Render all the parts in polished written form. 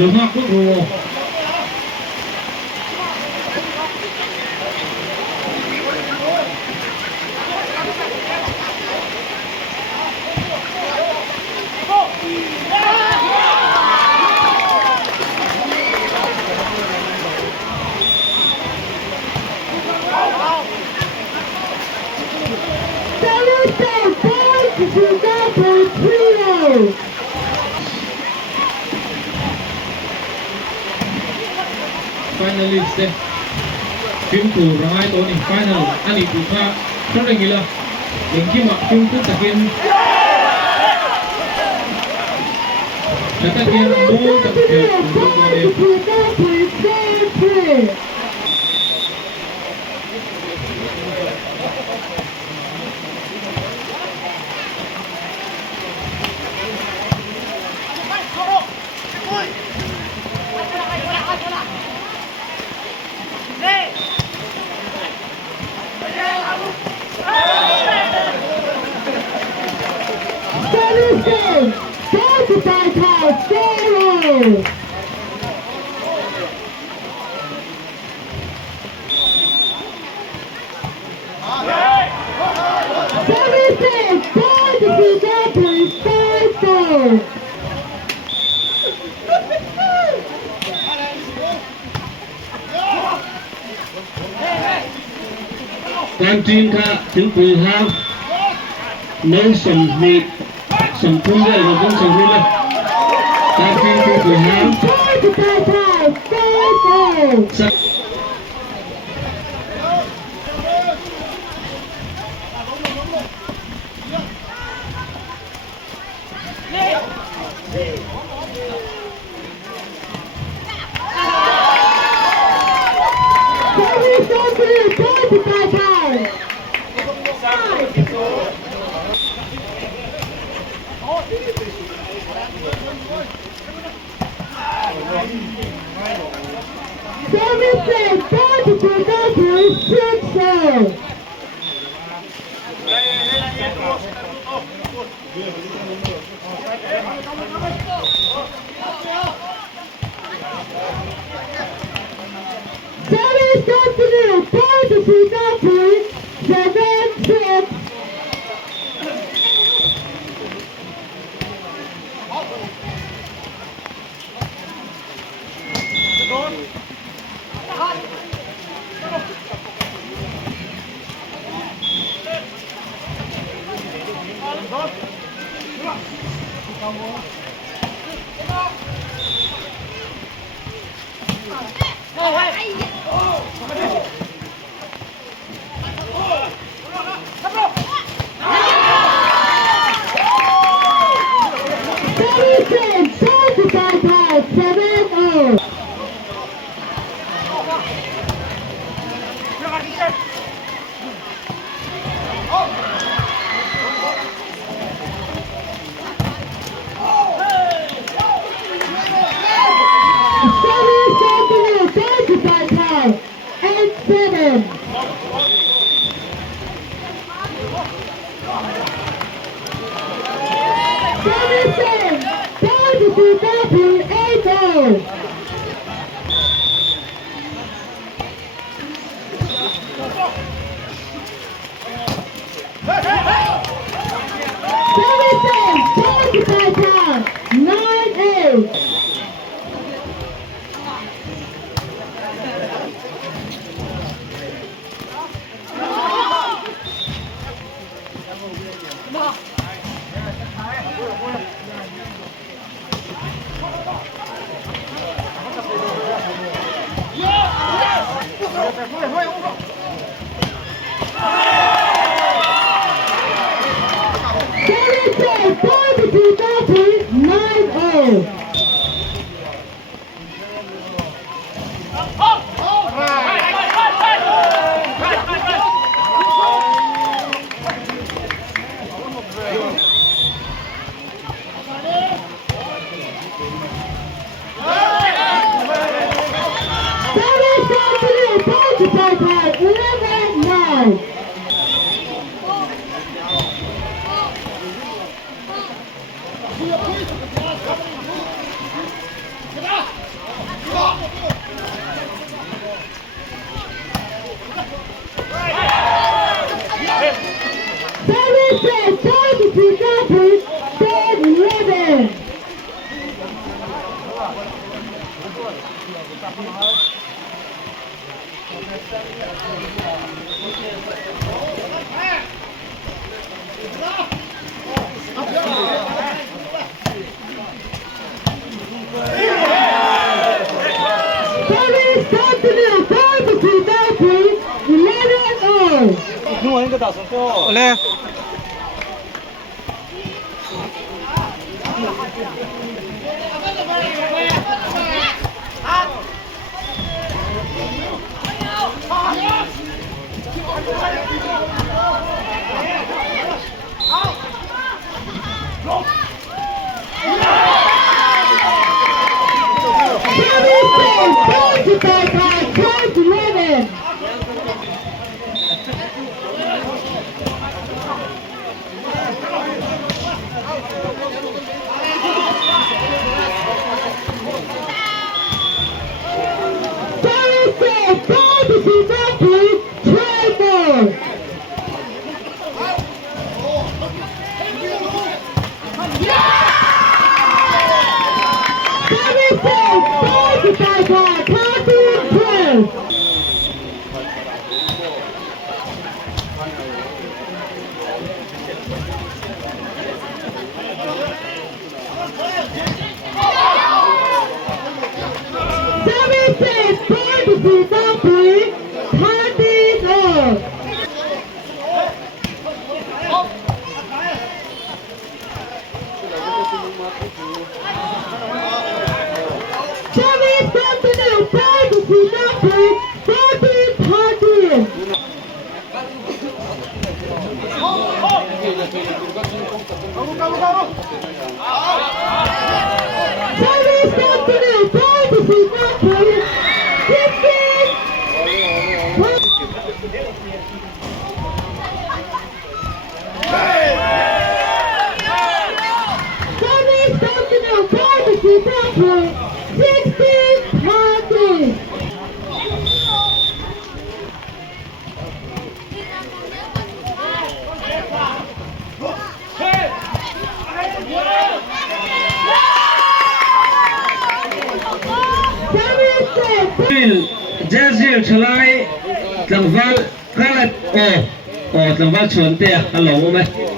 Trường hợp quốc hồ finalist phim thủ ramai to ni final ani tu kha thore gila lengki ma phim tu takin takin ball tak ke untuk ni Paithar 0. Tam team kaถึงปืนครับน้องสมมีสมพุ่งได้หรือต้องสมพุ่งเลยตามทีมถึงปืนครับ Paithar 11-9. Zothanpuia 10-11. 누워 있는 거 다 썼어. 원래. Jazil Chalai Tangval Kalat Tangval Chunte hello me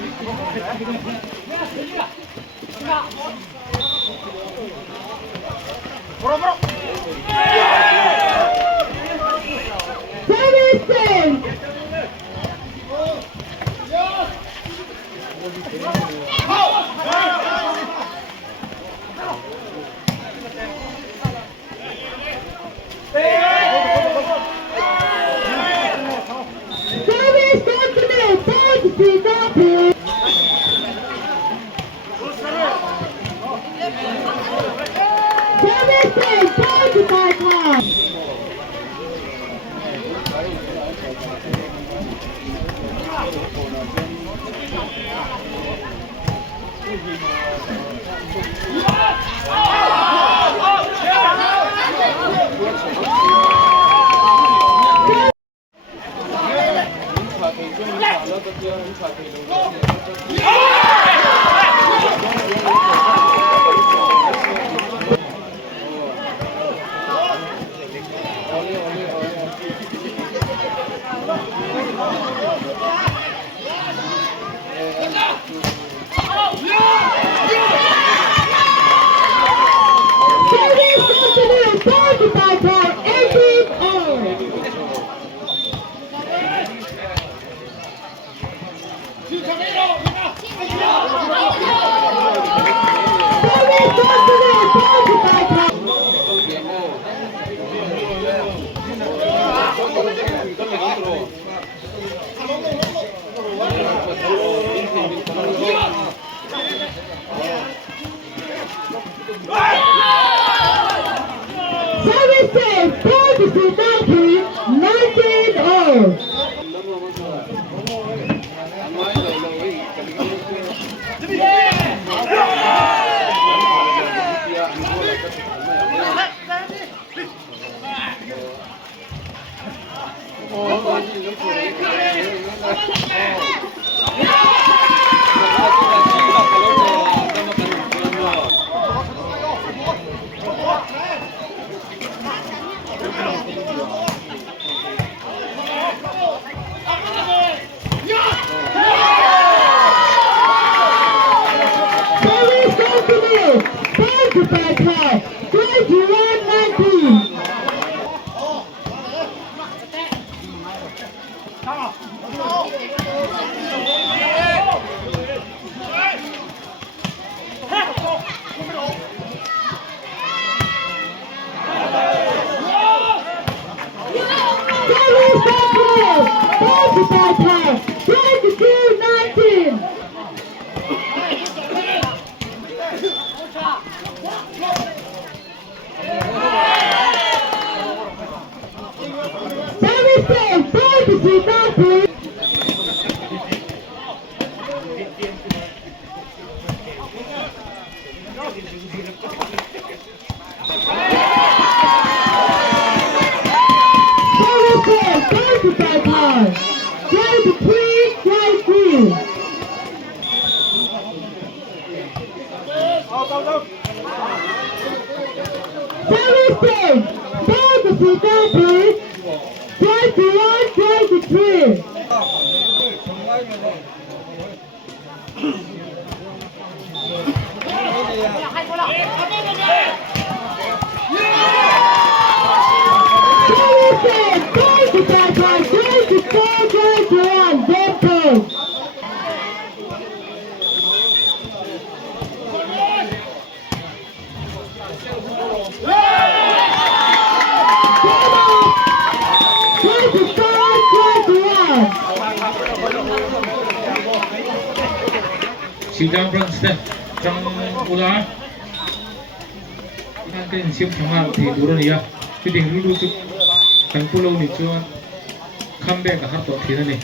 Paithar, 21-19. Paithar, 22-19. Sihtlangpui. Paithar, 23-19. Sihtlangpui, 21-23. Sidang Pranstep trong Ula cái hình xiêm thằng nào thì đủ rồi nhá cái đỉnh lulu chút thằng Pulo này cho comeback cả hát tổ thì này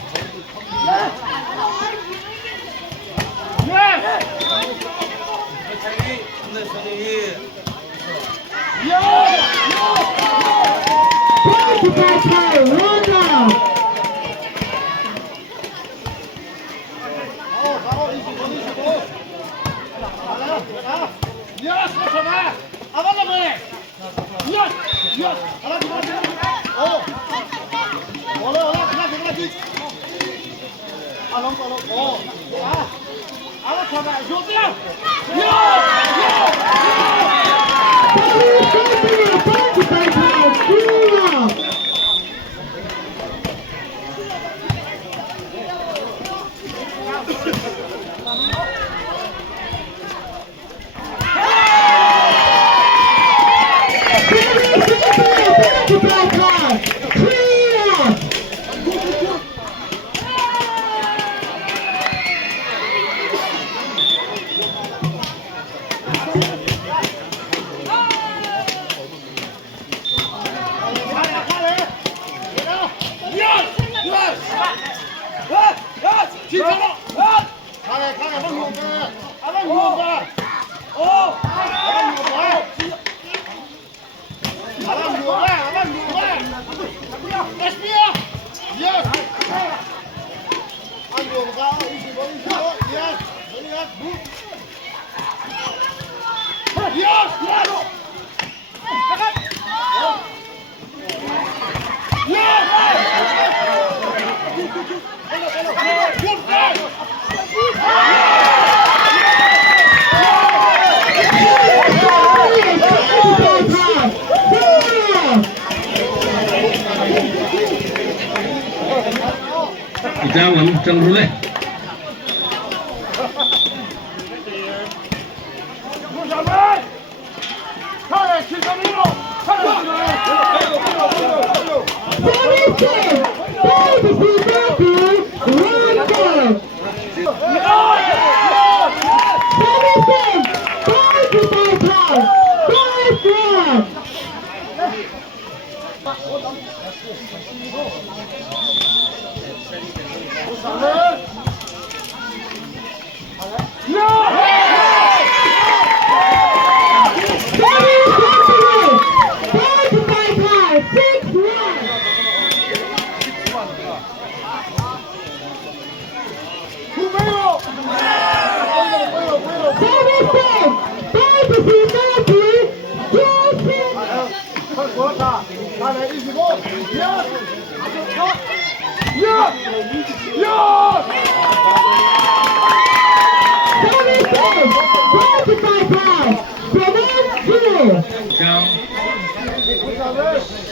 Kita ngắm chân rồi đấy.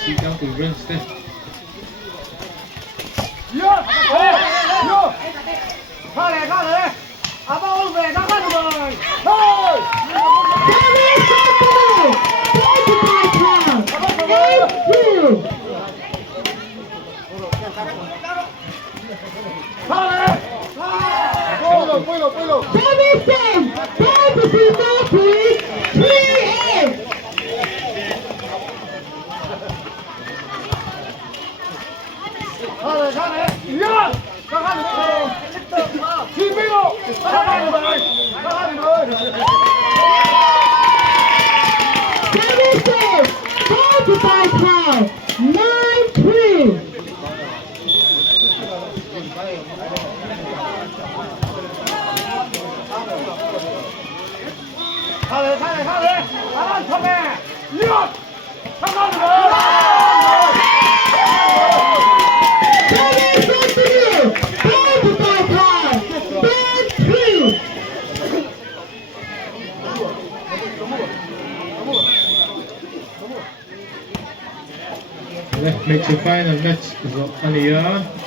Sihtlangpui runs there. That makes the final match Zothanpuia.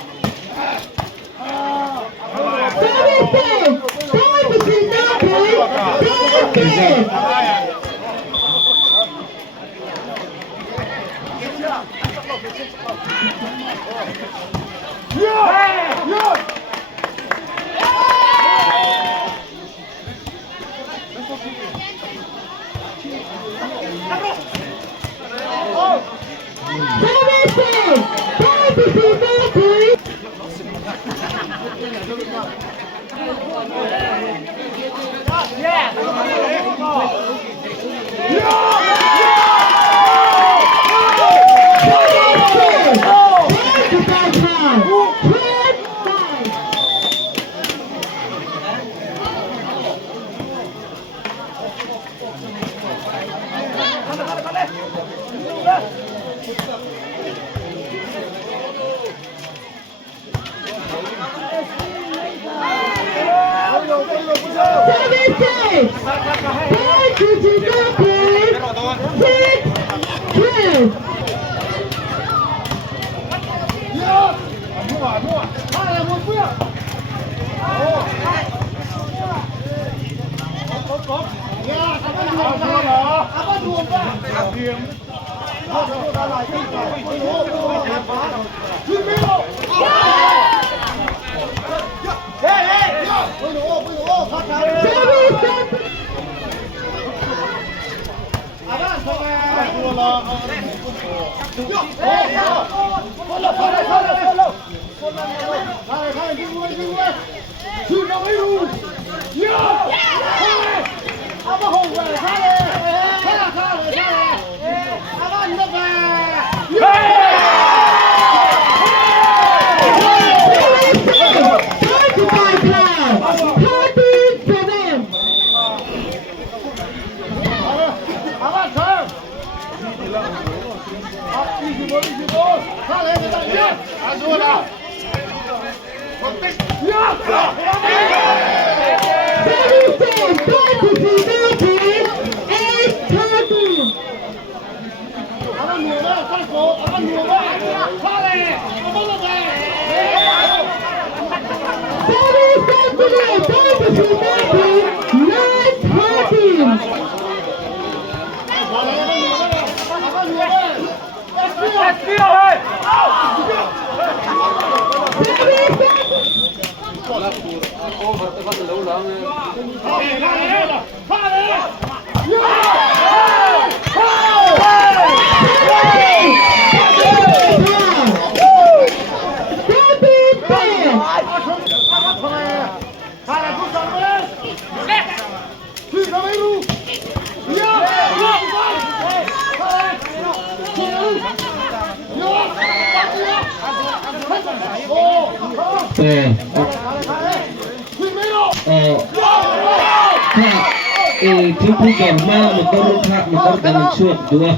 thiếu phụ cảm ma một tàu khác một tàu đang suốt đua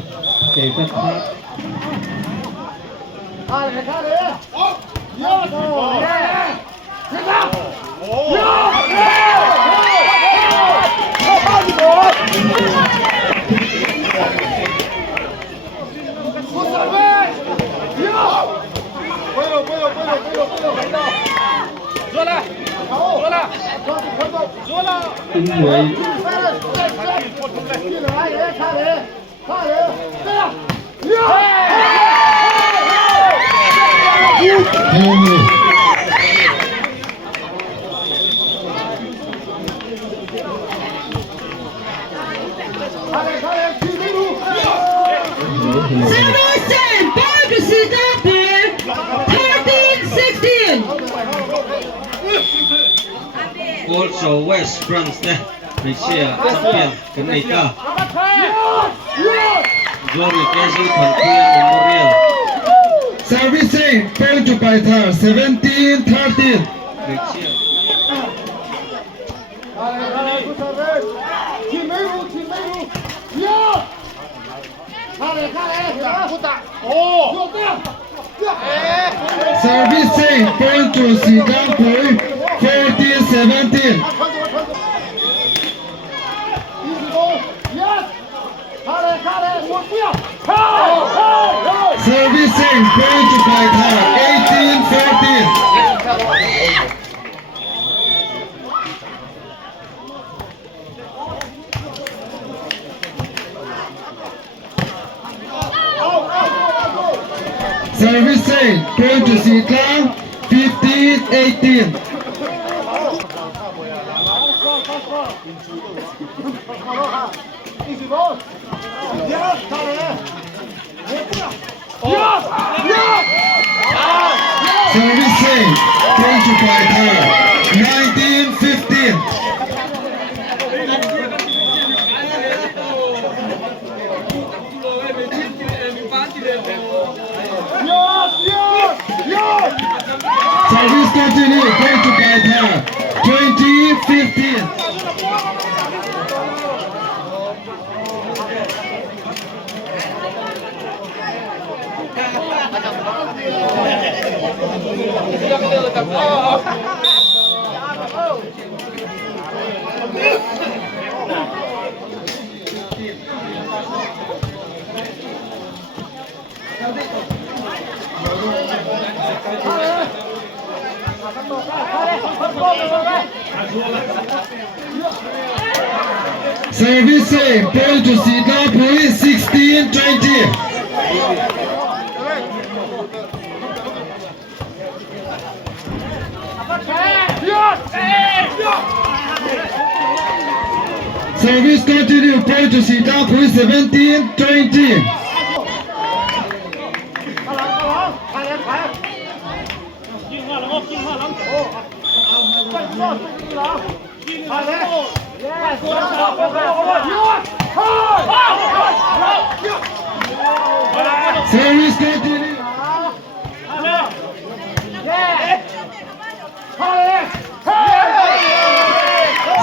để phát phát tính người Seven, point to Sihtlangpui, 13-16. Also West France nè, Malaysia champion cái này cả. Glory Castle Zothanpuia Memorial. Servicing, point to Paithar, 17-13. Malaysia. Servicing, point to Sihtlangpui, 14-17. Servicing, point to Paithar, 18-14. Servicing, point to Sihtlangpui, 15-18. Servicing, point to Paithar, 19-15. Service continue, point to Paithar, 20-15. Servicing, point to Sihtlangpui, 16-20. Service continue, point to Sihtlangpui, 17-20. Service continue.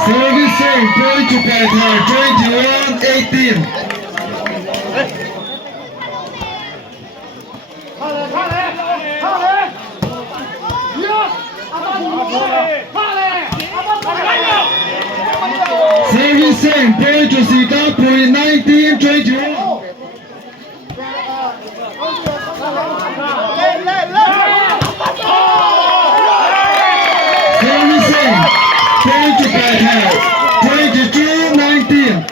Servicing, point to Paithar, 21-18. Servicing, point to Sihtlangpui, 19-21. Servicing, point to Paithar, 22-19.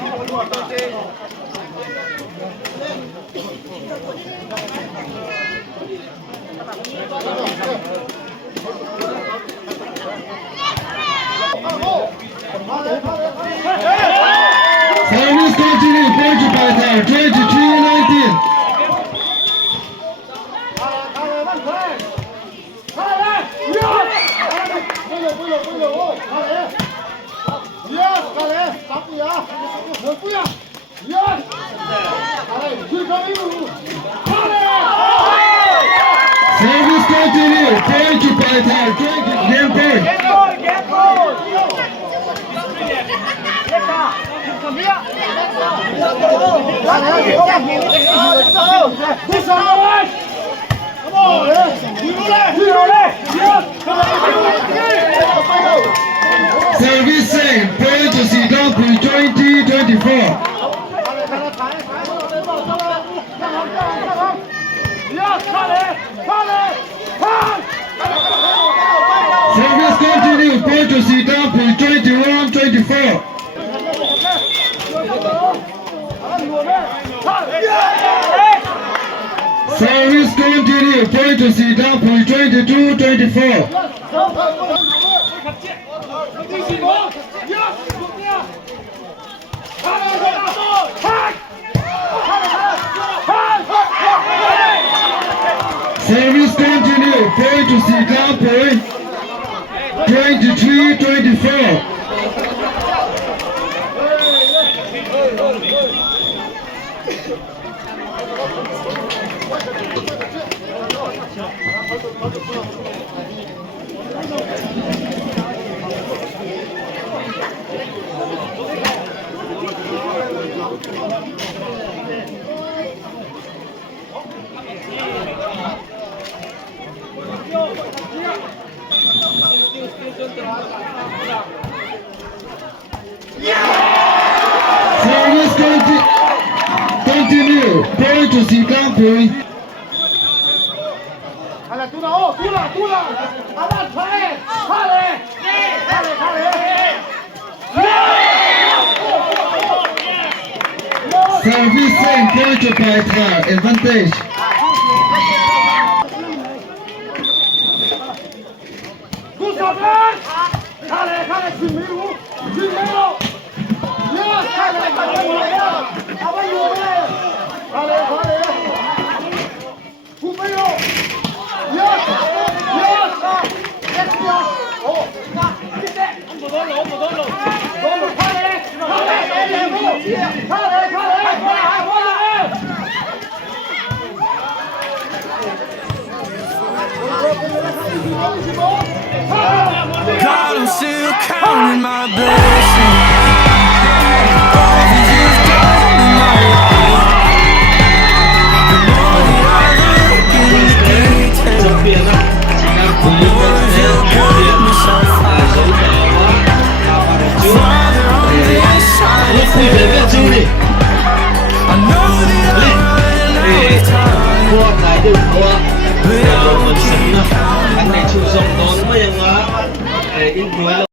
Service continue, point to Paithar, 23-19. Service continue, point to Paithar, 20 game point. Service same, point to Sihtlangpui 20-24. Service continue, point to Sihtlangpui 21-24. Service continue, point to Sihtlangpui 22-24. Service continue, point to Sihtlangpui 23-24. Service continue, point to Sihtlangpui. Service same, point to Paithar, advantage. God, I'm still counting my blessings. All these years gone in my life. The more that I look in the details, the more of your goodness I find. Father, on this side of heaven, I know that I'm running out of time, พวกนายดึงตัว but I will keep อัน counting ใน my ชูทรงตน blessings. เมื่อยังว่าอินฟลูเอน